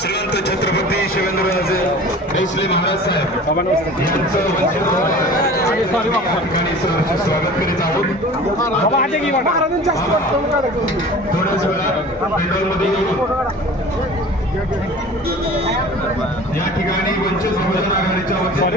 श्रीमंत छत्रपती शिवेंद्रराजे भोसले महाराज साहेब यांचं स्वागत करीत आहोत. थोड्याच वेळात पेंडॉलमध्ये या ठिकाणी वंचित बहुजन आघाडीच्या वतीने